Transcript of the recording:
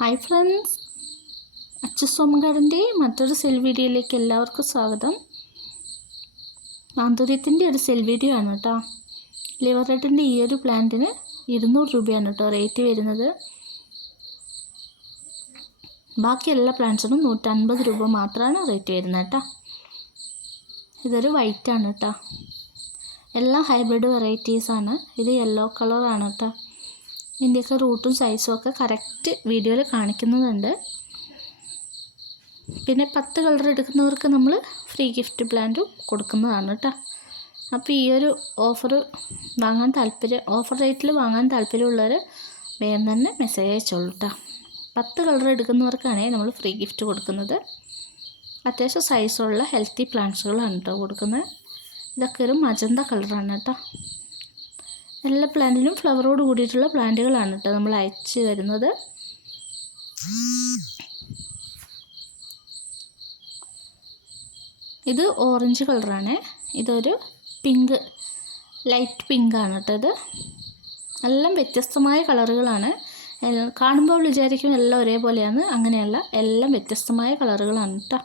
Hi friends, അച്ചുസോമങ്കാടിൻ്റെ മറ്റൊരു cell വീഡിയോയിലേക്ക് എല്ലാവർക്കും സ്വാഗതം. ആന്തൂര്യത്തിൻ്റെ ഒരു സെൽ വീഡിയോ ആണ് കേട്ടോ. ലിവർ റെഡിൻ്റെ ഈ ഒരു പ്ലാന്റിന് 200 രൂപയാണ് കേട്ടോ റേറ്റ് വരുന്നത്. ബാക്കി എല്ലാ പ്ലാന്റ്സിനും 150 രൂപ മാത്രമാണ് റേറ്റ് വരുന്നത് കേട്ടോ. ഇതൊരു വൈറ്റ് ആണ് കേട്ടോ. എല്ലാം ഹൈബ്രിഡ് വെറൈറ്റീസാണ്. ഇത് യെല്ലോ കളറാണ് കേട്ടോ. ഇതിൻ്റെയൊക്കെ റൂട്ടും സൈസും ഒക്കെ കറക്റ്റ് വീഡിയോയിൽ കാണിക്കുന്നുണ്ട്. പിന്നെ 10 കളർ എടുക്കുന്നവർക്ക് നമ്മൾ ഫ്രീ ഗിഫ്റ്റ് പ്ലാന്റും കൊടുക്കുന്നതാണ് കേട്ടോ. അപ്പോൾ ഈ ഒരു ഓഫർ റേറ്റിൽ വാങ്ങാൻ താല്പര്യമുള്ളവർ വേഗം തന്നെ മെസ്സേജ് അയച്ചോളൂ കേട്ടോ. 10 കളർ എടുക്കുന്നവർക്കാണ് നമ്മൾ ഫ്രീ ഗിഫ്റ്റ് കൊടുക്കുന്നത്. അത്യാവശ്യം സൈസുള്ള ഹെൽത്തി പ്ലാന്റ്സുകളാണ് കേട്ടോ കൊടുക്കുന്നത്. ഇതൊക്കെ ഒരു മജന്ത കളറാണ് കേട്ടോ. എല്ലാ പ്ലാന്റിനും ഫ്ലവറോട് കൂടിയിട്ടുള്ള പ്ലാന്റുകളാണ് കേട്ടോ നമ്മൾ അയച്ചു തരുന്നത്. ഇത് ഓറഞ്ച് കളറാണ്. ഇതൊരു പിങ്ക്, ലൈറ്റ് പിങ്കാണ് കേട്ടോ. ഇത് എല്ലാം വ്യത്യസ്തമായ കളറുകളാണ്. കാണുമ്പോൾ വിചാരിക്കും എല്ലാം ഒരേപോലെയാണ്. അങ്ങനെയല്ല, എല്ലാം വ്യത്യസ്തമായ കളറുകളാണ് കേട്ടോ.